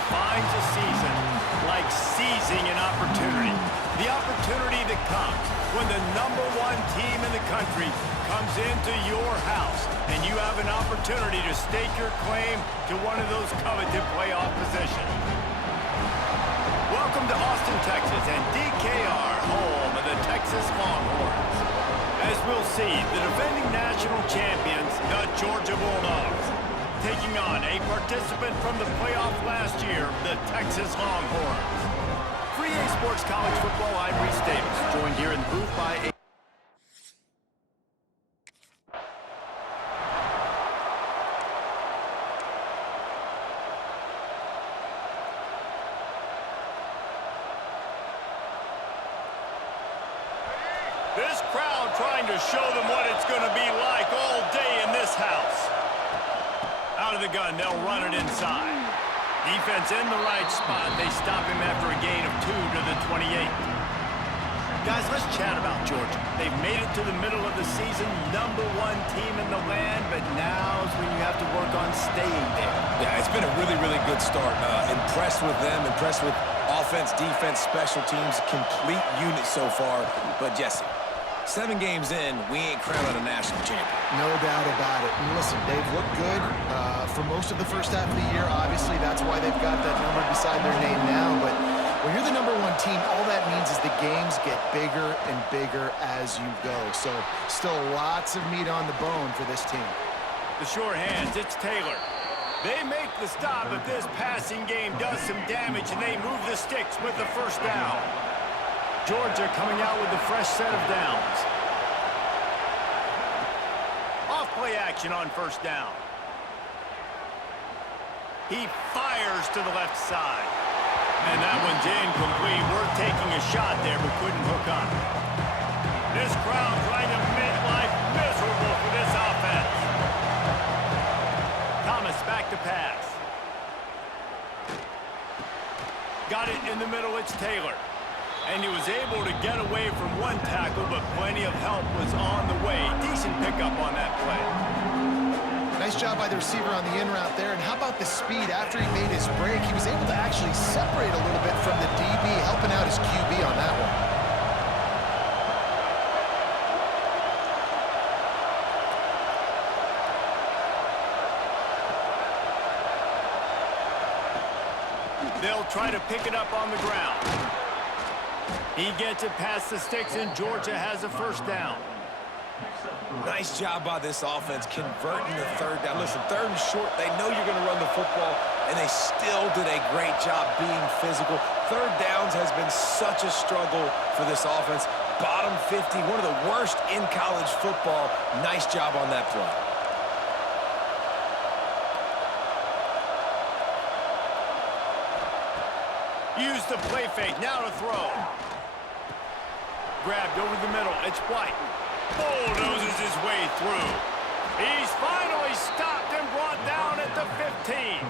defines a season like seizing an opportunity. The opportunity that comes when the #1 team in the country comes into your house and you have an opportunity to stake your claim to one of those coveted playoff positions. Welcome to Austin, Texas, and DKR, home of the Texas Longhorns. As we'll see, the defending national champions, the Georgia Bulldogs, taking on a participant from the playoff last year, the Texas Longhorns. For EA Sports College Football, I'm Reese Davis, joined here in the booth by this crowd trying to show them what it's going to be like all day in this house. Out of the gun, they'll run it inside. Defense in the right spot. They stop him after a gain of 2 to the 28. Guys, let's chat about Georgia. They've made it to the middle of the season, #1 team in the land, but now's when you have to work on staying there. Yeah, it's been a really, really good start. Impressed with them, impressed with offense, defense, special teams, complete unit so far. But Jesse, 7 games in, we ain't crowning a national champion. No doubt about it. And listen, they've looked good for most of the first half of the year. Obviously, that's why they've got that number beside their name now. But when you're the #1 team, all that means is the games get bigger and bigger as you go. So still lots of meat on the bone for this team. The sure hands, it's Taylor. They make the stop, but this passing game does some damage, and they move the sticks with the first down. Georgia coming out with a fresh set of downs. Off-play action on first down. He fires to the left side. And that one's incomplete. We're taking a shot there, but couldn't hook up. This crowd trying to make life miserable for this offense. Thomas back to pass. Got it in the middle, it's Taylor. And he was able to get away from one tackle, but plenty of help was on the way. Decent pickup on that play. Nice job by the receiver on the in route there. And how about the speed after he made his break? He was able to actually separate a little bit from the DB, helping out his QB on that one. They'll try to pick it up on the ground. He gets it past the sticks, and Georgia has a first down. Nice job by this offense converting the third down. Listen, 3rd and short, they know you're going to run the football, and they still did a great job being physical. 3rd downs has been such a struggle for this offense. Bottom 50, one of the worst in college football. Nice job on that play. Use the play fake, now to throw. Grabbed over the middle, it's White. Bulldozes his way through. He's finally stopped and brought down at the 15.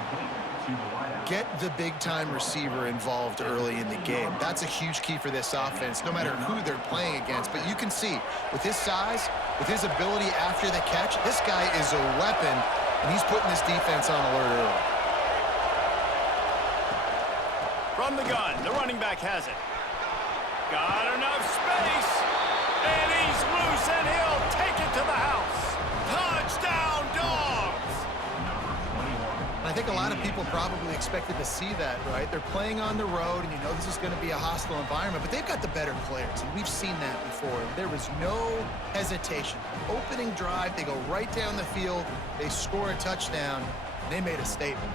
Get the big-time receiver involved early in the game. That's a huge key for this offense, no matter who they're playing against. But you can see, with his size, with his ability after the catch, this guy is a weapon, and he's putting this defense on alert early. From the gun, the running back has it. Got enough space, and he's loose, and he'll take it to the house. Touchdown, Dogs! I think a lot of people probably expected to see that, right? They're playing on the road, and you know this is going to be a hostile environment, but they've got the better players, and we've seen that before. There was no hesitation. Opening drive, they go right down the field, they score a touchdown, and they made a statement.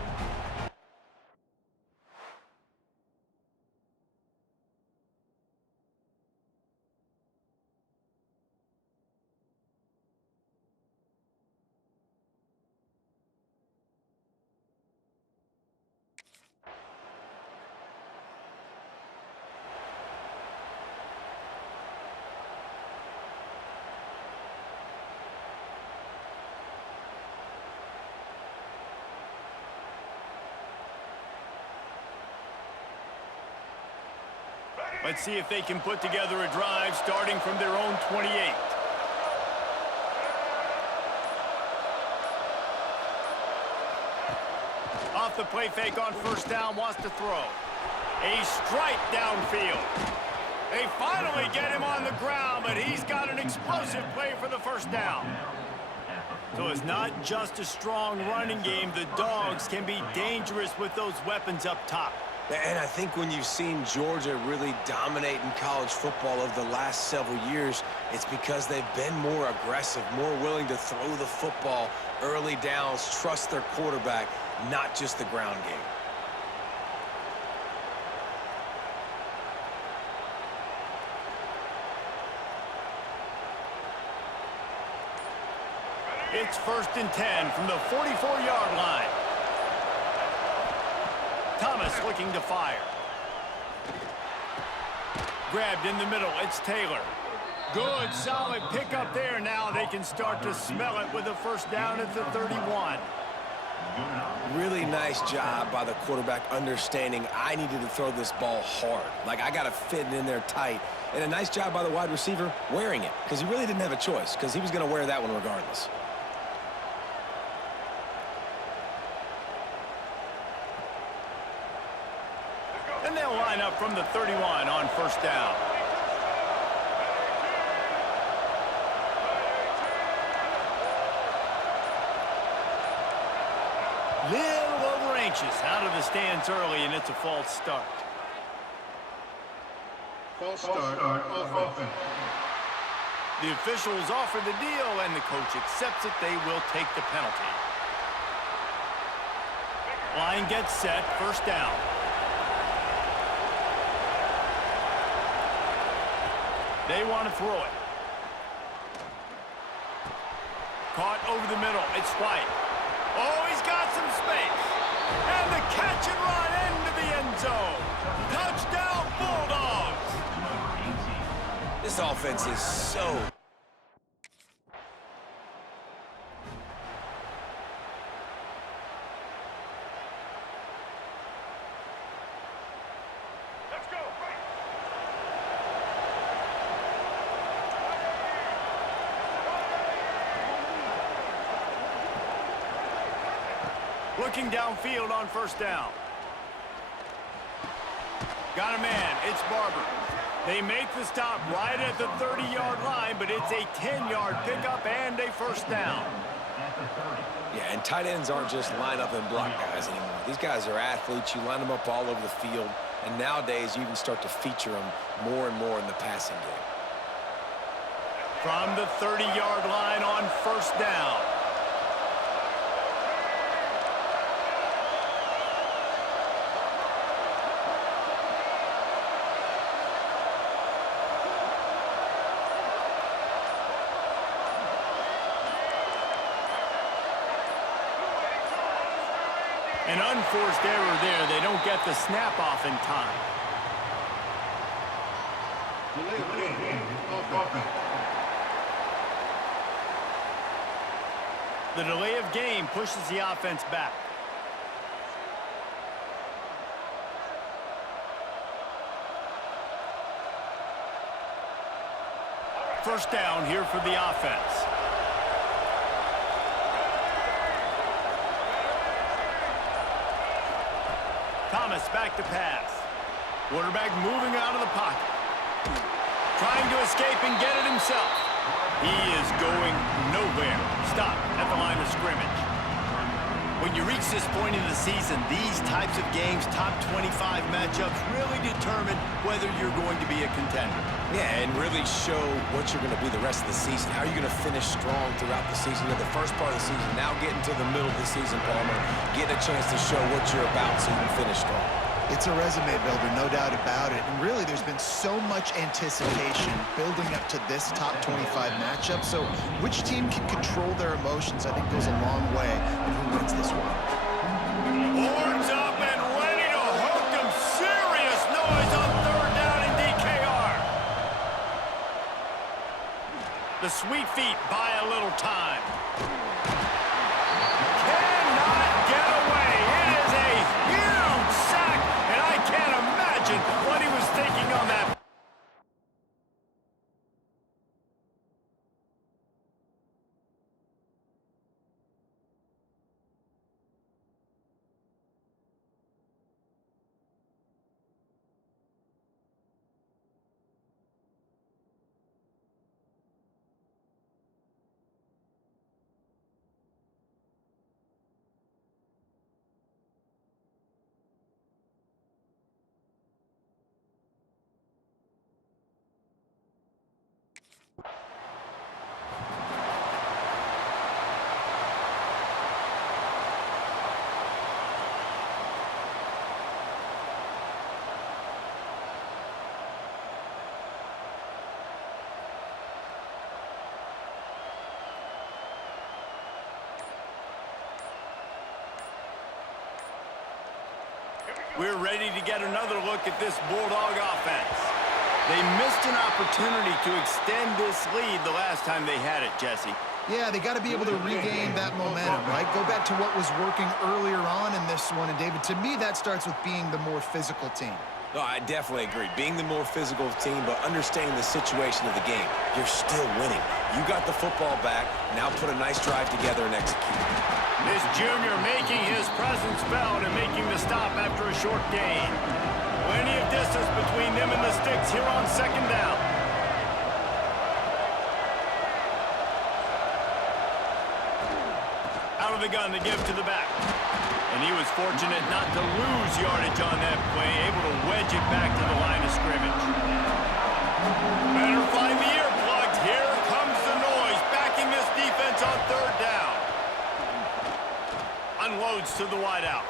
Let's see if they can put together a drive starting from their own 28. Off the play fake on first down, wants to throw. A strike downfield. They finally get him on the ground, but he's got an explosive play for the first down. So it's not just a strong running game. The Dogs can be dangerous with those weapons up top. And I think when you've seen Georgia really dominate in college football over the last several years, it's because they've been more aggressive, more willing to throw the football early downs, trust their quarterback, not just the ground game. It's 1st and 10 from the 44-yard line. Thomas looking to fire. Grabbed in the middle. It's Taylor. Good, solid pickup there. Now they can start to smell it with a first down at the 31. Really nice job by the quarterback understanding I needed to throw this ball hard. Like, I got to fit it in there tight. And a nice job by the wide receiver wearing it, because he really didn't have a choice, because he was going to wear that one regardless. And they'll line up from the 31 on first down. Little over anxious, out of the stands early, and it's a false start. False start on offense. The officials offer the deal, and the coach accepts it. They will take the penalty. Line gets set, first down. They want to throw it. Caught over the middle. It's White. Oh, he's got some space. And the catch and run into the end zone. Touchdown, Bulldogs. This offense is so... Let's go. Looking downfield on first down. Got a man. It's Barber. They make the stop right at the 30-yard line, but it's a 10-yard pickup and a first down. Yeah, and tight ends aren't just line up and block guys anymore. These guys are athletes. You line them up all over the field, and nowadays you even start to feature them more and more in the passing game. From the 30-yard line on first down. An unforced error there. They don't get the snap off in time. Delay of game, offense. The delay of game pushes the offense back. First down here for the offense. Thomas back to pass. Quarterback moving out of the pocket. Trying to escape and get it himself. He is going nowhere. Stop at the line of scrimmage. When you reach this point in the season, these types of games, top 25 matchups, really determine whether you're going to be a contender. Yeah, and really show what you're going to be the rest of the season. How are you going to finish strong throughout the season? The first part of the season, now getting to the middle of the season, Palmer, getting a chance to show what you're about so you can finish strong. It's a resume builder, no doubt about it. And really, there's been so much anticipation building up to this top 25 matchup. So which team can control their emotions, I think, goes a long way in who wins this one. Horns up and ready to hook them. Serious noise on third down in DKR. The sweet feet buy a little time. Cannot get away. It is a huge sack, and I can't imagine what he was thinking on that. We're ready to get another look at this Bulldog offense. They missed an opportunity to extend this lead the last time they had it, Jesse. Yeah, they got to be able to regain that momentum, right? Go back to what was working earlier on in this one. And, David, to me, that starts with being the more physical team. No, I definitely agree. Being the more physical team, but understanding the situation of the game. You're still winning. You got the football back. Now put a nice drive together and execute. This junior making his presence felt and making the stop after a short gain. Plenty of distance between them and the sticks here on second down. Out of the gun to give to the back. And he was fortunate not to lose yardage on that play, able to wedge it back to the line of scrimmage. Better find the earplugs. Here comes the noise, backing this defense on third down. Unloads to the wideout.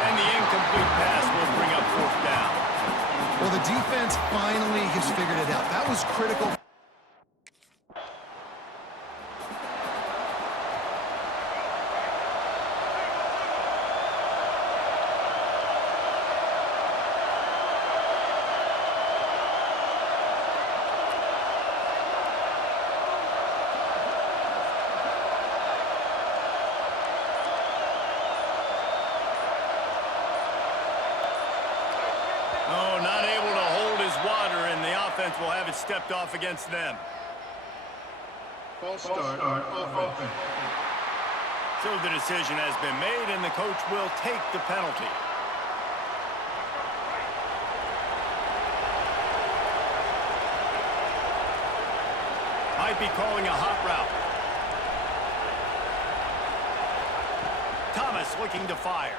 And the incomplete pass will bring up fourth down. Well, the defense finally has figured it out. That was critical. Oh, not able to hold his water, and the offense will have it stepped off against them. False start on offense. So the decision has been made, and the coach will take the penalty. Might be calling a hot route. Thomas looking to fire.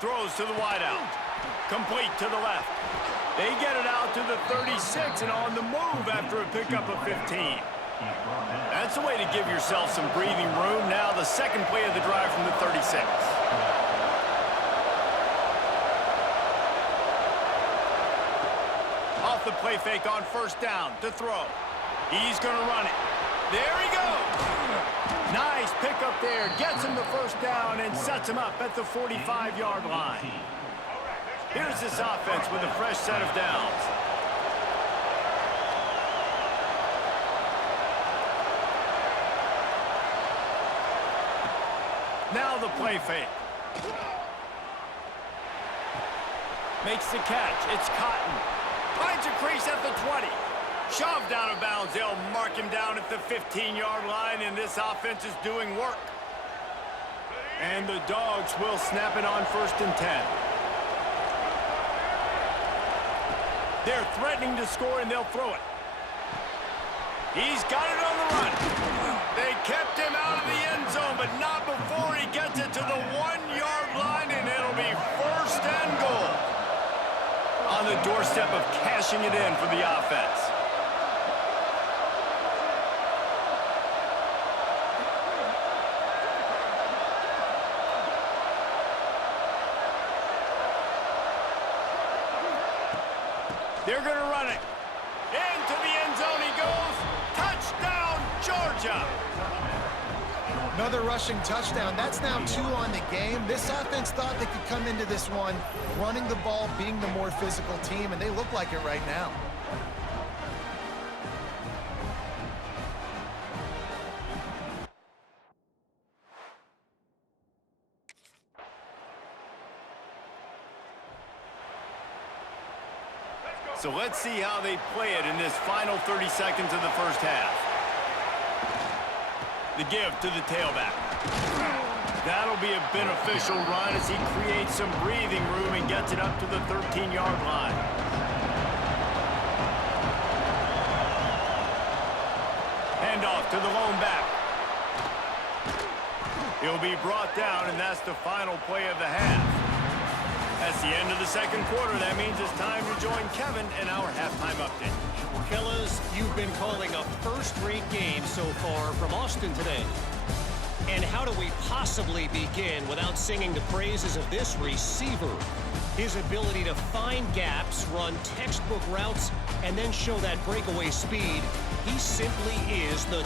Throws to the wideout. Complete to the left. They get it out to the 36 and on the move after a pickup of 15. That's a way to give yourself some breathing room. Now the second play of the drive from the 36. Off the play fake on first down to throw. He's going to run it. There he goes. Nice pickup there. Gets him the first down and sets him up at the 45-yard line. Here's this offense with a fresh set of downs. Now the play fake. Makes the catch. It's Cotton. Finds a crease at the 20. Shoved out of bounds. They'll mark him down at the 15-yard line, and this offense is doing work. And the Dogs will snap it on 1st and 10. They're threatening to score, and they'll throw it. He's got it on the run. They kept him out of the end zone, but not before he gets it to the 1-yard line, and it'll be 1st and goal. On the doorstep of cashing it in for the offense. They're going to run it. Into the end zone he goes. Touchdown, Georgia. Another rushing touchdown. That's now 2 on the game. This offense thought they could come into this one running the ball, being the more physical team, and they look like it right now. So let's see how they play it in this final 30 seconds of the first half. The give to the tailback. That'll be a beneficial run as he creates some breathing room and gets it up to the 13-yard line. Handoff to the lone back. He'll be brought down, and that's the final play of the half. That's the end of the second quarter. That means it's time to join Kevin in our halftime update. Fellas, you've been calling a first-rate game so far from Austin today. And how do we possibly begin without singing the praises of this receiver? His ability to find gaps, run textbook routes, and then show that breakaway speed. He simply is the...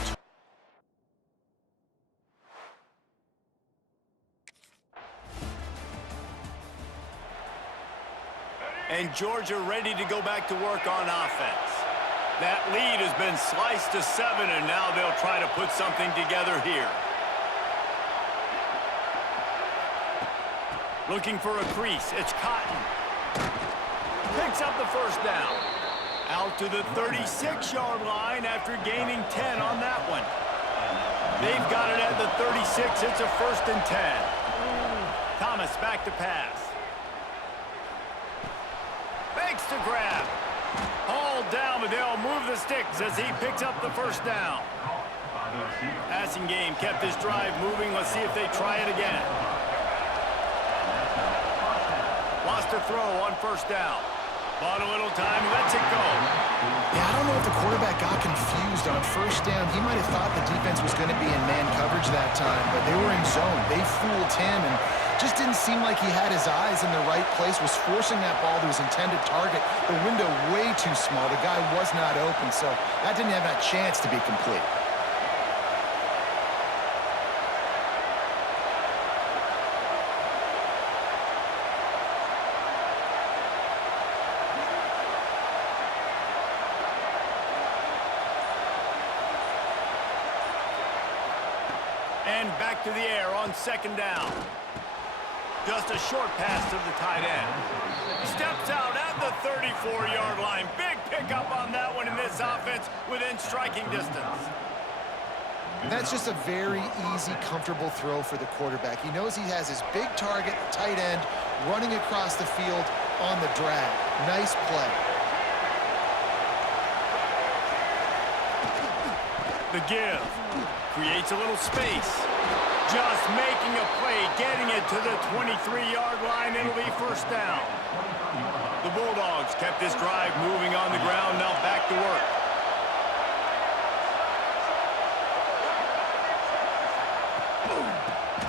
And Georgia ready to go back to work on offense. That lead has been sliced to 7, and now they'll try to put something together here. Looking for a crease. It's Cotton. Picks up the first down. Out to the 36-yard line after gaining 10 on that one. They've got it at the 36. It's a 1st and 10. Thomas back to pass. Fakes to grab. All down, but they'll move the sticks as he picks up the first down. Passing game kept this drive moving. Let's see if they try it again. Lost a throw on 1st down. Bought a little time, lets it go. Yeah, I don't know if the quarterback got confused on 1st down. He might have thought the defense was going to be in man coverage that time, but they were in zone. They fooled him and just didn't seem like he had his eyes in the right place, was forcing that ball to his intended target. The window way too small. The guy was not open, so that didn't have that chance to be complete. And back to the air on 2nd down. Just a short pass to the tight end. Steps out at the 34-yard line. Big pickup on that one in this offense within striking distance. That's just a very easy, comfortable throw for the quarterback. He knows he has his big target, tight end, running across the field on the drag. Nice play. The give. Creates a little space. Just making a play, getting it to the 23-yard line. It'll be 1st down. The Bulldogs kept this drive moving on the ground. Now back to work.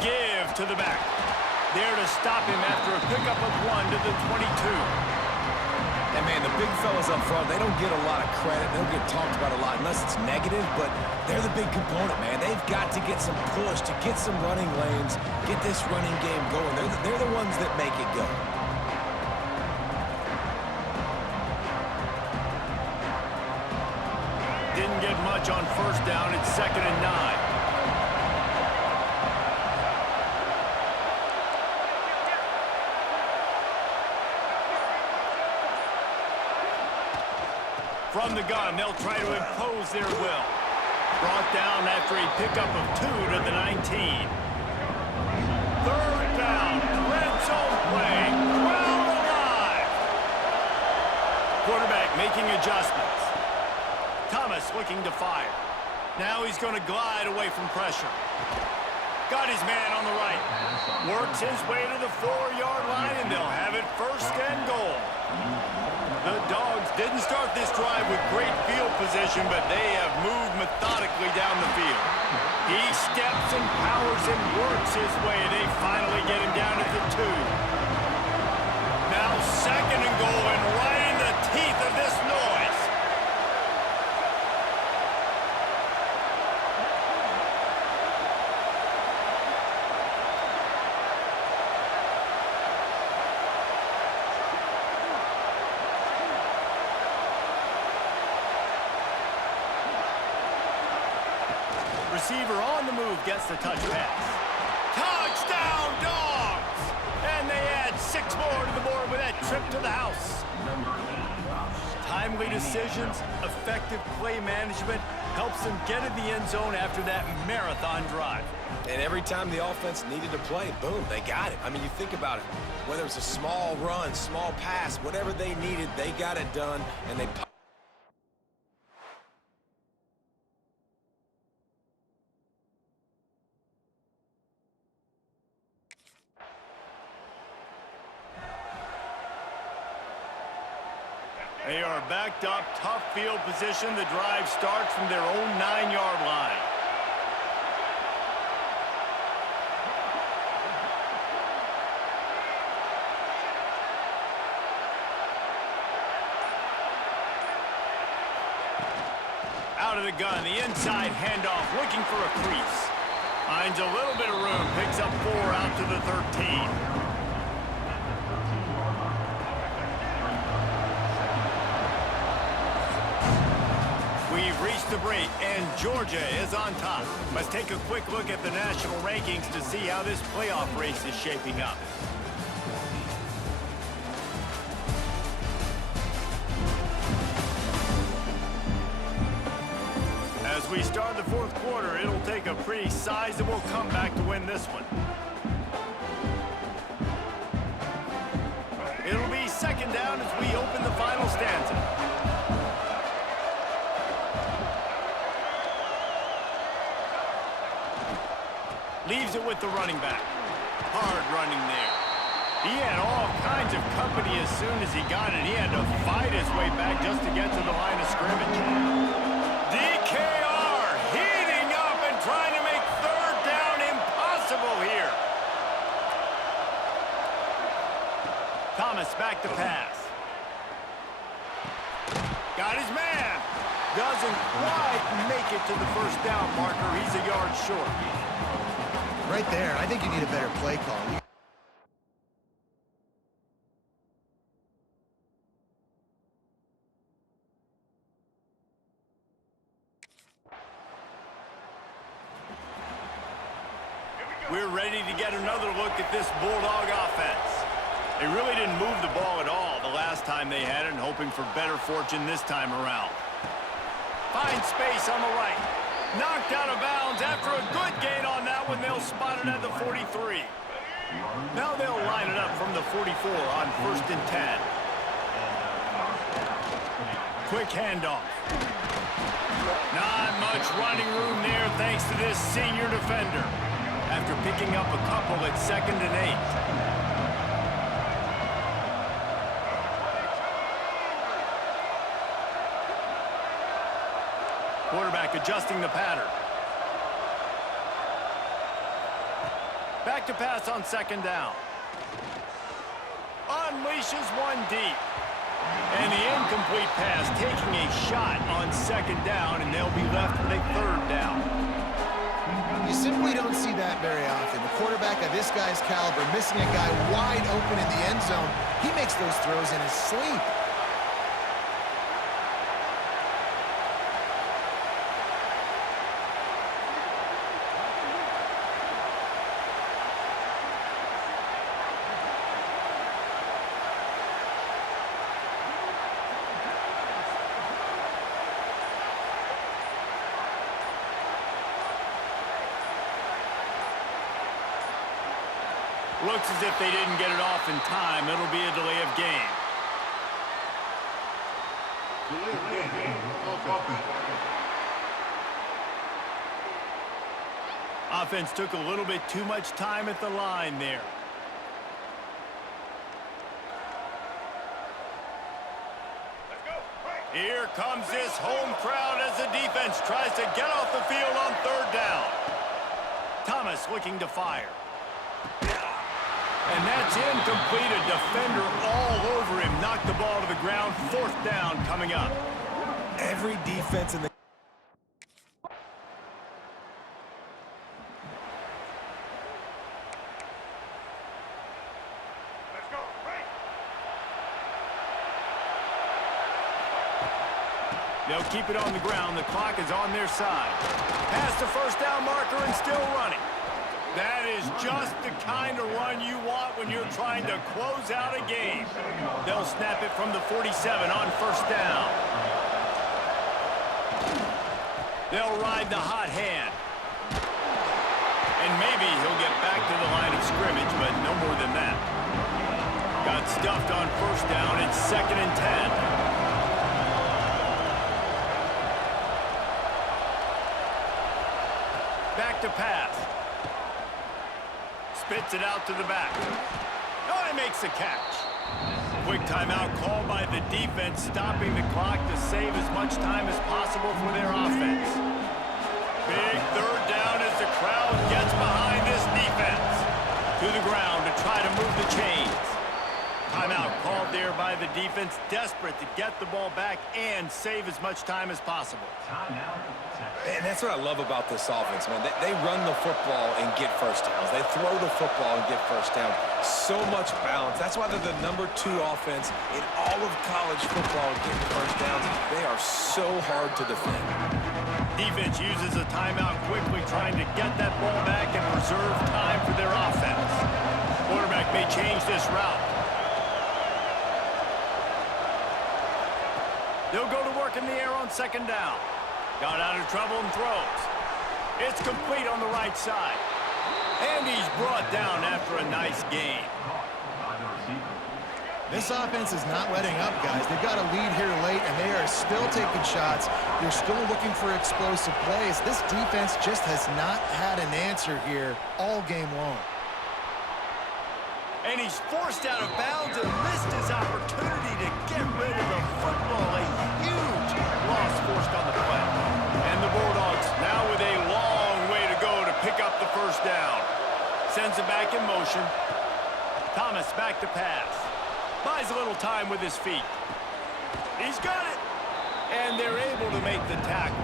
Give to the back. There to stop him after a pickup of 1 to the 22. And, man, the big fellas up front, they don't get a lot of credit. They don't get talked about a lot unless it's negative, but they're the big component, man. They've got to get some push, to get some running lanes, get this running game going. They're the ones that make it go. Didn't get much on 1st down. It's 2nd and 9. From the gun, they'll try to impose their will. Brought down after a pickup of 2 to the 19. 3rd down, red zone play, crowd alive. Quarterback making adjustments. Thomas looking to fire. Now he's going to glide away from pressure. Got his man on the right. Works his way to the 4-yard line, and they'll have it 1st and goal. The Dogs didn't start this drive with great field position, but they have moved methodically down the field. He steps and powers and works his way. They finally get him down at the 2. Now 2nd and goal, and right in the teeth of this noise. Receiver on the move gets the touch pass. Touchdown, Dogs! And they add 6 more to the board with that trip to the house. Timely decisions, effective play management helps them get in the end zone after that marathon drive. And every time the offense needed to play, boom, they got it. I mean, you think about it. Whether it was a small run, small pass, whatever they needed, they got it done, and they... They are backed up, tough field position. The drive starts from their own 9-yard line. Out of the gun, the inside handoff, looking for a crease. Finds a little bit of room, picks up 4 out to the 13. of 8, and Georgia is on top. Let's take a quick look at the national rankings to see how this playoff race is shaping up. As we start the fourth quarter, it'll take a pretty sizable comeback to win this one. It'll be second down as we open the final stanza. Leaves it with the running back. Hard running there. He had all kinds of company as soon as he got it. He had to fight his way back just to get to the line of scrimmage. DKR heating up and trying to make third down impossible here. Thomas back to pass. Got his man. Doesn't quite make it to the first down marker. He's a yard short. Right there, I think you need a better play call. We're ready to get another look at this Bulldog offense. They really didn't move the ball at all the last time they had it, and hoping for better fortune this time around. Finds space on the right. Knocked out of bounds after a good gain on that one. They'll spot it at the 43. Now they'll line it up from the 44 on 1st and 10. Quick handoff. Not much running room there thanks to this senior defender. After picking up a couple at 2nd and 8. Quarterback adjusting the pattern. Back to pass on 2nd down. Unleashes one deep. And the incomplete pass taking a shot on 2nd down, and they'll be left with a 3rd down. You simply don't see that very often. The quarterback of this guy's caliber missing a guy wide open in the end zone. He makes those throws in his sleep. Looks as if they didn't get it off in time. It'll be a delay of game. Offense took a little bit too much time at the line there. Here comes this home crowd as the defense tries to get off the field on 3rd down. Thomas looking to fire. And that's incomplete. A defender all over him. Knocked the ball to the ground. 4th down coming up. Every defense in the... They'll keep it on the ground. The clock is on their side. Past the 1st down marker and still running. That is just the kind of run you want when you're trying to close out a game. They'll snap it from the 47 on 1st down. They'll ride the hot hand. And maybe he'll get back to the line of scrimmage, but no more than that. Got stuffed on 1st down. It's 2nd and 10. Back to pass. Spits it out to the back. Oh, he makes the catch. Quick timeout called by the defense, stopping the clock to save as much time as possible for their offense. Big 3rd down as the crowd gets behind this defense. To the ground to try to move the chains. Timeout called there by the defense, desperate to get the ball back and save as much time as possible. And that's what I love about this offense, man. They run the football and get 1st downs. They throw the football and get 1st down. So much balance. That's why they're the #2 offense in all of college football getting 1st downs. They are so hard to defend. Defense uses a timeout quickly, trying to get that ball back and preserve time for their offense. Quarterback may change this route. They'll go to work in the air on second down. Got out of trouble and throws. It's complete on the right side. And he's brought down after a nice gain. This offense is not letting up, guys. They've got a lead here late, and they are still taking shots. They're still looking for explosive plays. This defense just has not had an answer here all game long. And he's forced out of bounds and missed his opportunity to get rid of the football. A huge loss forced on the play. And the Bulldogs now with a long way to go to pick up the first down. Sends it back in motion. Thomas back to pass. Buys a little time with his feet. He's got it. And they're able to make the tackle.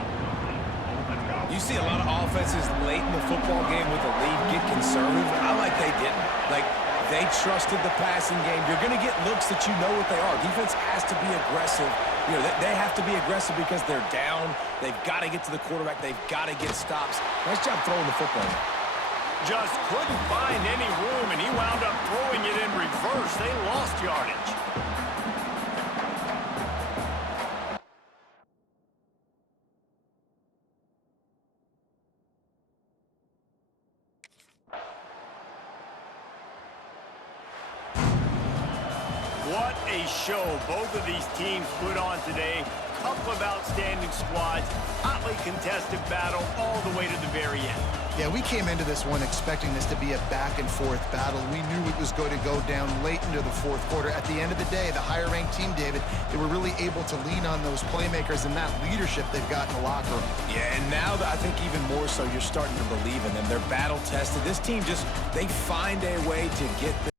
You see a lot of offenses late in the football game with a lead get conservative. I like they didn't. Like, they trusted the passing game. You're going to get looks that you know what they are. Defense has to be aggressive. You know, they have to be aggressive because they're down. They've got to get to the quarterback. They've got to get stops. Nice job throwing the football. Just couldn't find any room, and he wound up throwing it in reverse. They lost yardage. What a show both of these teams put on today. Couple of outstanding squads, hotly contested battle all the way to the very end. Yeah, we came into this one expecting this to be a back-and-forth battle. We knew it was going to go down late into the fourth quarter. At the end of the day, the higher-ranked team, David, they were really able to lean on those playmakers and that leadership they've got in the locker room. Yeah, and now I think even more so, you're starting to believe in them. They're battle-tested. This team just, they find a way to get the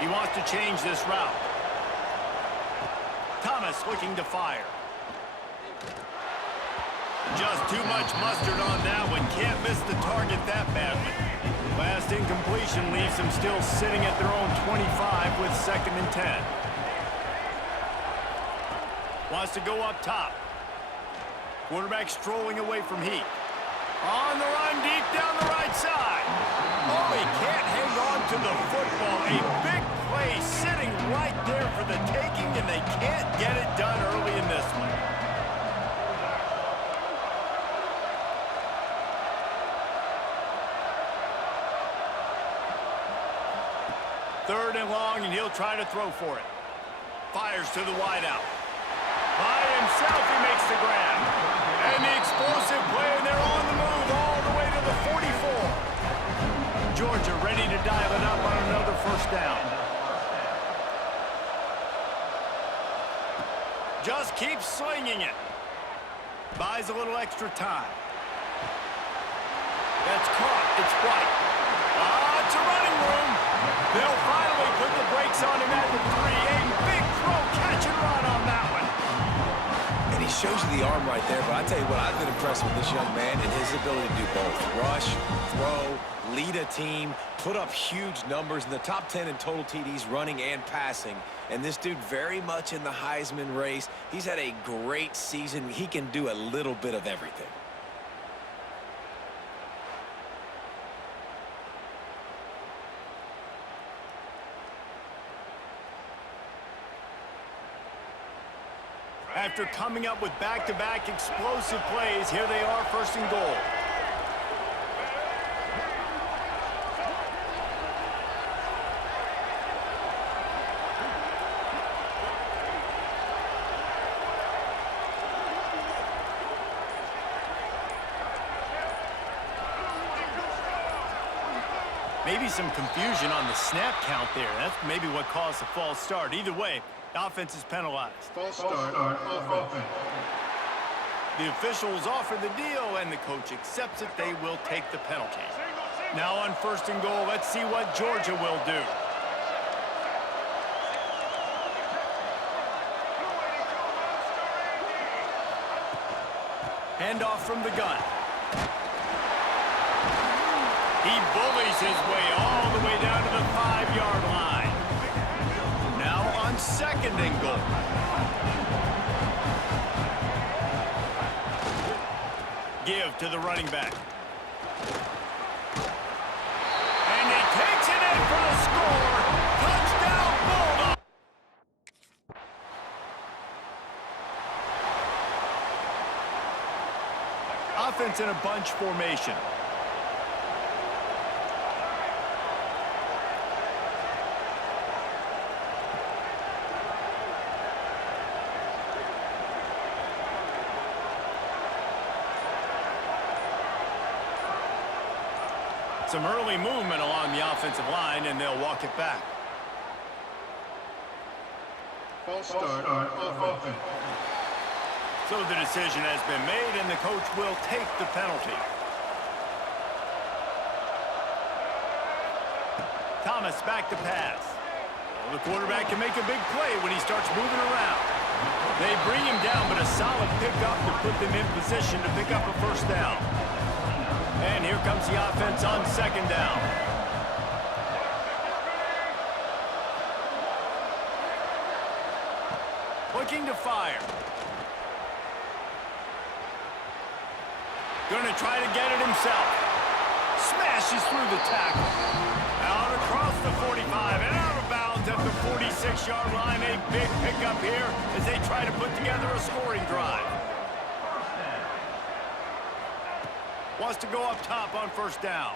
He wants to change this route. Thomas looking to fire. Just too much mustard on that one. Can't miss the target that badly. Last incompletion leaves them still sitting at their own 25 with 2nd and 10. Wants to go up top. Quarterback strolling away from heat. On the run, deep down the right side. Oh, he can't hang on to the football. A big play sitting right there for the taking, and they can't get it done early in this one. Third and long, and he'll try to throw for it. Fires to the wideout. By himself, he makes the grab. And the explosive play, and they're on the move all the way to the 44. Georgia ready to dial it up on another 1st down. Just keeps slinging it. Buys a little extra time. That's caught. It's White. It's a running room. They'll finally put the brakes on him at the 3. A big throw, catch and run on that one. And he shows you the arm right there, but I tell you what, I've been impressed with this young man and his ability to do both. Rush, throw, lead a team, put up huge numbers in the top 10 in total TDs running and passing. And this dude very much in the Heisman race. He's had a great season. He can do a little bit of everything. After coming up with back-to-back explosive plays, here they are 1st and goal. Maybe some confusion on the snap count there. That's maybe what caused the false start. Either way, the offense is penalized. False start on offense. The officials offer the deal, and the coach accepts it. They will take the penalty. Now on 1st and goal, let's see what Georgia will do. Handoff from the gun. He bullies his way all the way down to the 5-yard line. Now on 2nd and goal. Give to the running back. And he takes it in for the score. Touchdown, Bulldogs. Offense in a bunch formation. Some early movement along the offensive line, and they'll walk it back. False start on offense. So the decision has been made, and the coach will take the penalty. Thomas back to pass. Well, the quarterback can make a big play when he starts moving around. They bring him down, but a solid pickup to put them in position to pick up a 1st down. And here comes the offense on 2nd down. Looking to fire. Gonna try to get it himself. Smashes through the tackle. Out across the 45 and out of bounds at the 46-yard line. A big pickup here as they try to put together a scoring drive. Wants to go up top on 1st down.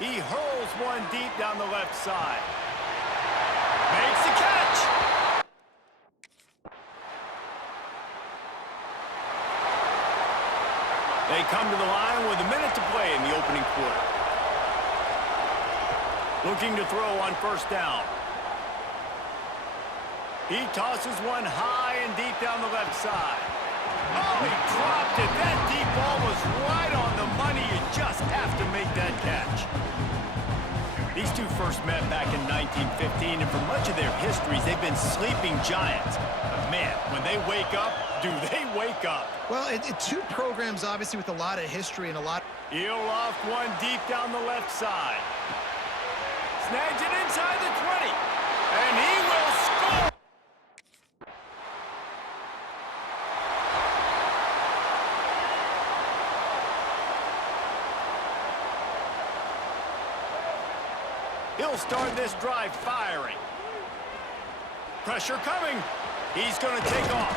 He hurls one deep down the left side. Makes the catch. They come to the line with a minute to play in the opening quarter. Looking to throw on 1st down. He tosses one high and deep down the left side. Oh, he dropped it. That deep ball was right on the money. You just have to make that catch. These two first met back in 1915, and for much of their histories, they've been sleeping giants. But man, when they wake up, do they wake up? Well, two programs, obviously, with a lot of history and a lot... He'll loft one deep down the left side. Snags it inside the 20. And he will score! He'll start this drive firing. Pressure coming. He's going to take off.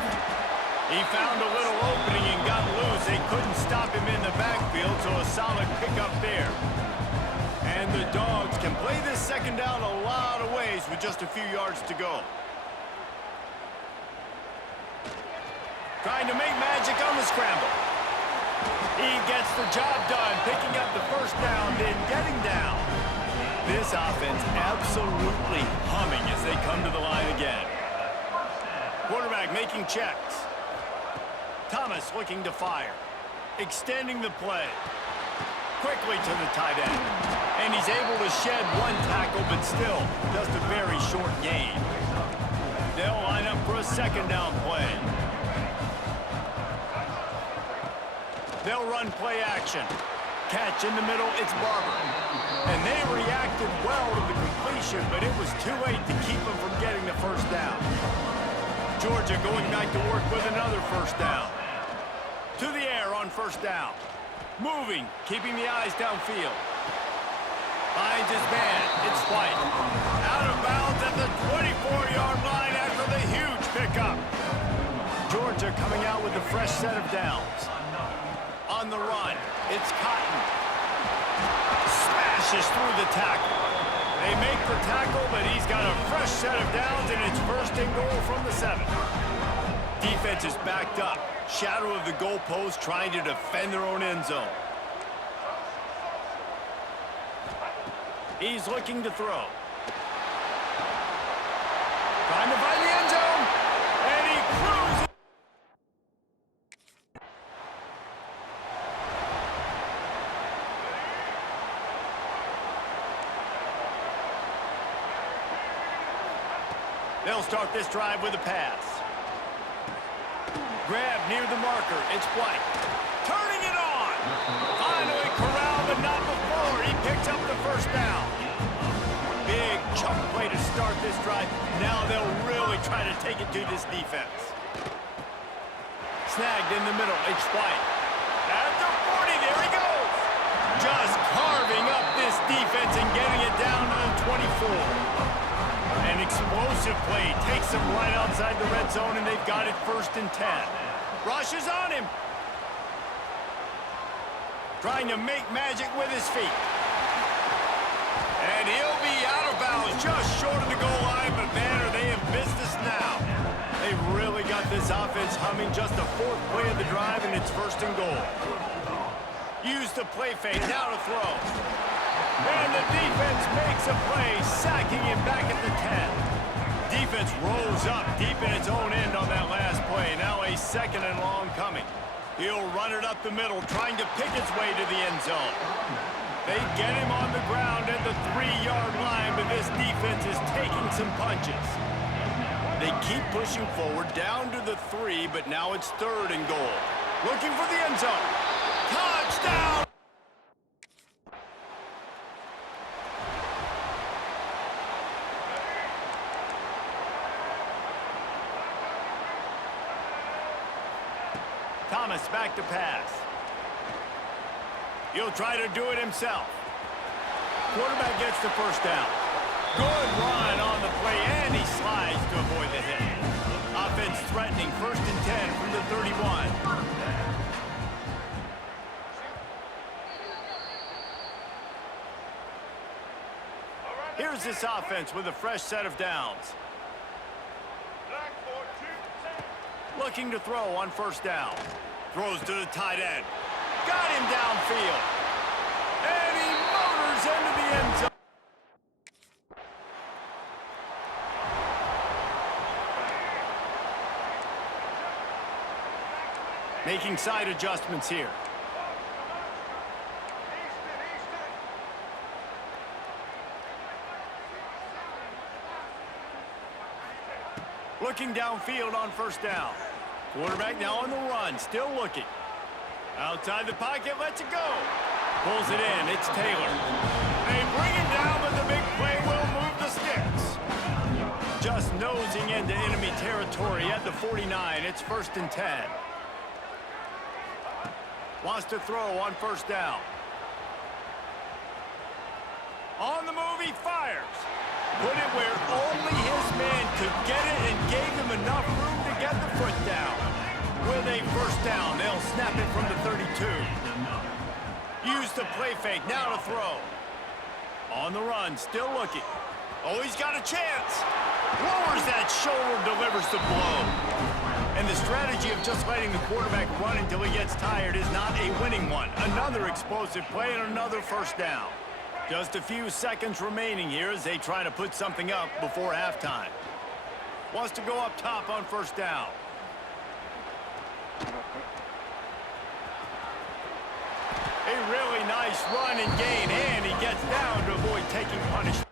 He found a little opening and got loose. They couldn't stop him in the backfield, so a solid pickup there. And the Dogs can play this second down a lot of ways with just a few yards to go. Trying to make magic on the scramble. He gets the job done, picking up the first down, then getting down. This offense absolutely humming as they come to the line again. Quarterback making checks. Thomas looking to fire. Extending the play. Quickly to the tight end. And he's able to shed one tackle, but still just a very short gain. They'll line up for a second down play. They'll run play action. Catch in the middle, it's Barber. And they reacted well to the completion, but it was too late to keep them from getting the first down. Georgia going back to work with another first down. To the air on first down. Moving, keeping the eyes downfield. Finds his man, it's White. Out of bounds at the 24-yard line after the huge pickup. Georgia coming out with a fresh set of downs. On the run, it's Cotton. Smashes through the tackle. They make the tackle, but he's got a fresh set of downs, and it's first and goal from the 7. Defense is backed up. Shadow of the goalpost, trying to defend their own end zone. He's looking to throw. Trying to find the end zone, and he cruises. They'll start this drive with a pass. Grab near the marker. It's White. Turning it on. Finally corralled, but not before. He picks up the first down. Big chunk play to start this drive. Now they'll really try to take it to this defense. Snagged in the middle. It's White. At the 40, there he goes. Just carving up this defense and getting it down to the 24. An explosive play takes them right outside the red zone, and they've got it first and 10. Rushes on him. Trying to make magic with his feet. And he'll be out of bounds just short of the goal line, but man, are they in business now. They've really got this offense humming. Just the 4th play of the drive, and it's first and goal. Use the play fake, now to throw. And the defense makes a play, sacking him back at the 10. Defense rolls up deep in its own end on that last play. Now a second and long coming. He'll run it up the middle, trying to pick its way to the end zone. They get him on the ground at the 3-yard line, but this defense is taking some punches. They keep pushing forward, down to the 3, but now it's 3rd and goal. Looking for the end zone. Touchdown! Thomas back to pass. He'll try to do it himself. Quarterback gets the first down. Good run on the play, and he slides to avoid the hit. Offense threatening, first and 10 from the 31. Here's this offense with a fresh set of downs. Looking to throw on first down. Throws to the tight end. Got him downfield. And he motors into the end zone. Making side adjustments here. Looking downfield on first down. Quarterback now on the run, still looking. Outside the pocket, lets it go. Pulls it in, it's Taylor. They bring him down, but the big play will move the sticks. Just nosing into enemy territory at the 49. It's 1st and 10. Wants to throw on first down. On the move, he fires. Put it where only his man could get it and gave him enough room to get the foot down. With a first down, they'll snap it from the 32. Use the play fake, now to throw. On the run, still looking. Oh, he's got a chance. Lowers that shoulder, delivers the blow. And the strategy of just letting the quarterback run until he gets tired is not a winning one. Another explosive play and another first down. Just a few seconds remaining here as they try to put something up before halftime. Wants to go up top on first down. A really nice run and gain, and he gets down to avoid taking punishment.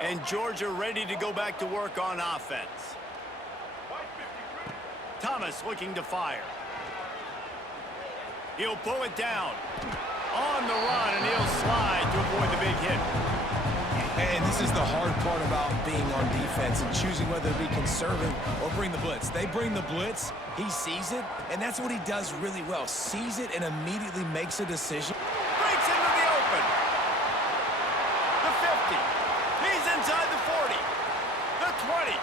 And Georgia ready to go back to work on offense. Thomas looking to fire. He'll pull it down. On the run, and he'll slide to avoid the big hit. And this is the hard part about being on defense and choosing whether to be conservative or bring the blitz. They bring the blitz, he sees it, and that's what he does really well. Sees it and immediately makes a decision. Breaks into the open. The 50. He's inside the 40. The 20.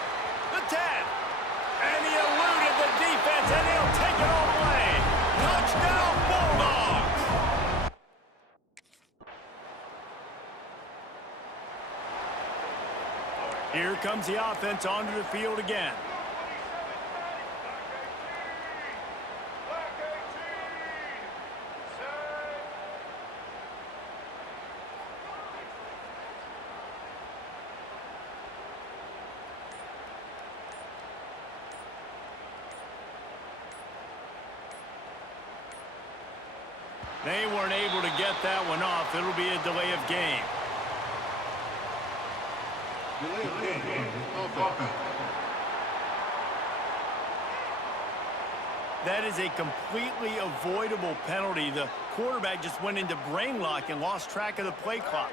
The 10. And he eluded the defense, and he'll take it all the way. Touchdown, Bulldogs! Here comes the offense onto the field again. They weren't able to get that one off. It'll be a delay of game. That is a completely avoidable penalty. The quarterback just went into brain lock and lost track of the play clock.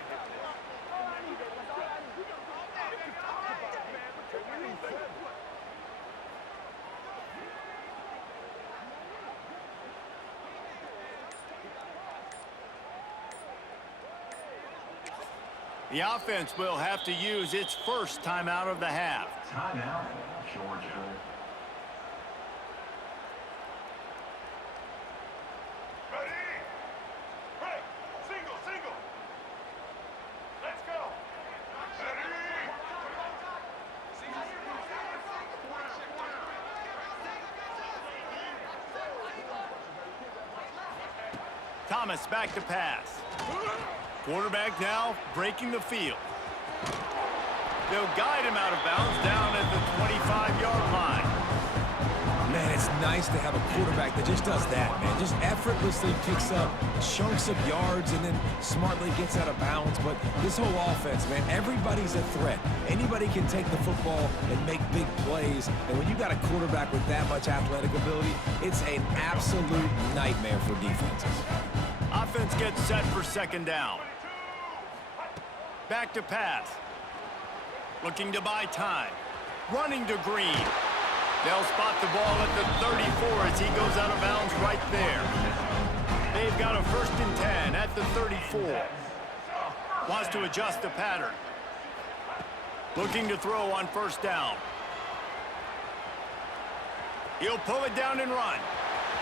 The offense will have to use its first timeout of the half. Timeout, Georgia. Ready? Break. Single, single. Let's go. Thomas back to pass. Quarterback now breaking the field. They'll guide him out of bounds down at the 25-yard line. Man, it's nice to have a quarterback that just does that, man. Just effortlessly picks up chunks of yards and then smartly gets out of bounds. But this whole offense, man, everybody's a threat. Anybody can take the football and make big plays. And when you got a quarterback with that much athletic ability, it's an absolute nightmare for defenses. Offense gets set for second down. Back to pass. Looking to buy time. Running to Green. They'll spot the ball at the 34 as he goes out of bounds right there. They've got a 1st and 10 at the 34. Wants to adjust the pattern. Looking to throw on first down. He'll pull it down and run.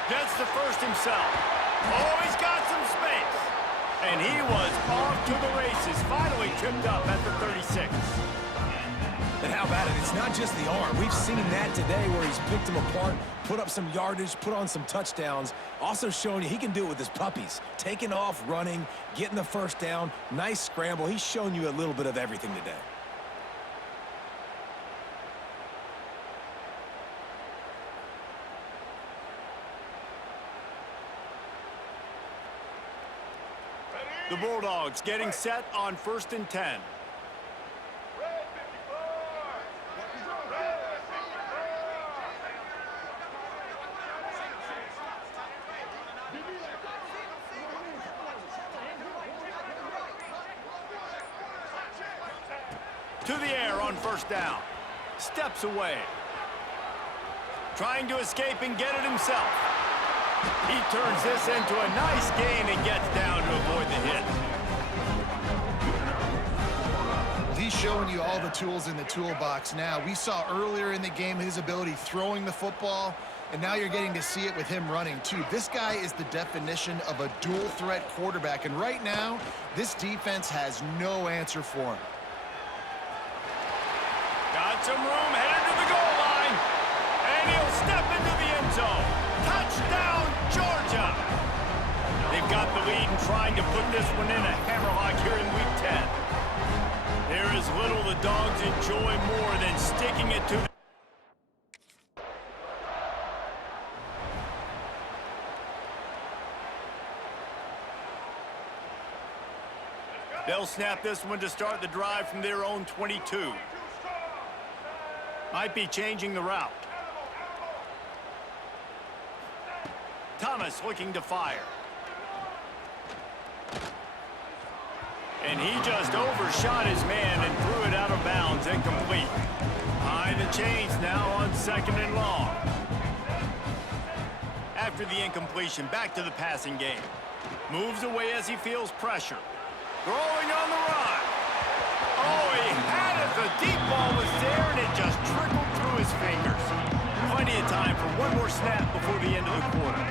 Gets the first himself. Oh, he's got some space. And he was off to the races. Finally tripped up at the 36. And how about it? It's not just the arm. We've seen that today where he's picked them apart, put up some yardage, put on some touchdowns. Also showing you he can do it with his puppies. Taking off, running, getting the first down. Nice scramble. He's shown you a little bit of everything today. Ready? The Bulldogs getting set on 1st and 10. Red 54. Red 54. To the air on 1st down. Steps away. Trying to escape and get it himself. He turns this into a nice gain and gets down to avoid the hit. Well, he's showing you all the tools in the toolbox now. We saw earlier in the game his ability throwing the football, and now you're getting to see it with him running too. This guy is the definition of a dual-threat quarterback, and right now, this defense has no answer for him. Got some room, headed to the goal line, and he'll step into the end zone. Touchdown, Georgia! They've got the lead and trying to put this one in a hammerlock here in Week 10. There is little the Dogs enjoy more than sticking it to the... They'll snap this one to start the drive from their own 22. Might be changing the route. Thomas looking to fire. And he just overshot his man and threw it out of bounds, incomplete. Behind the chains now on 2nd and long. After the incompletion, back to the passing game. Moves away as he feels pressure. Throwing on the run. Oh, he had it. The deep ball was there, and it just trickled through his fingers. Plenty of time for one more snap before the end of the quarter.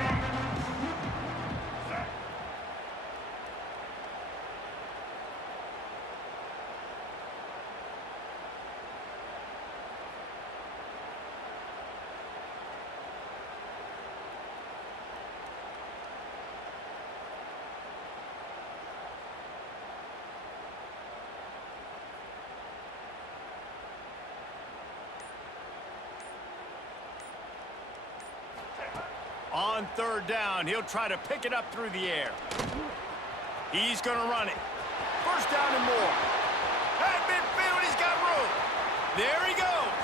On 3rd down, he'll try to pick it up through the air. He's going to run it. 1st down and more. At midfield, he's got room. There he goes.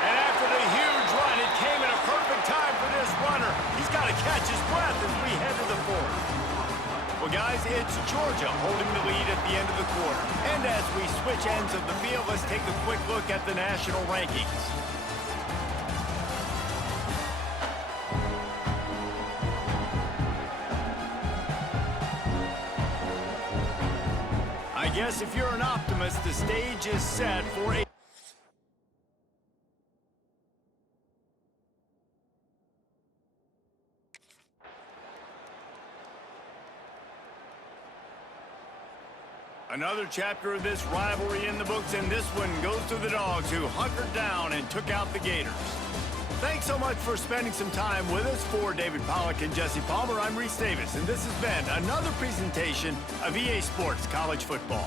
And after the huge run, it came at a perfect time for this runner. He's got to catch his breath as we head to the 4th. Well, guys, it's Georgia holding the lead at the end of the quarter. And as we switch ends of the field, let's take a quick look at the national rankings. I guess if you're an optimist, the stage is set for a... Another chapter of this rivalry in the books, and this one goes to the Dogs, who hunkered down and took out the Gators. Thanks so much for spending some time with us. For David Pollack and Jesse Palmer, I'm Reese Davis, and this has been another presentation of EA Sports College Football.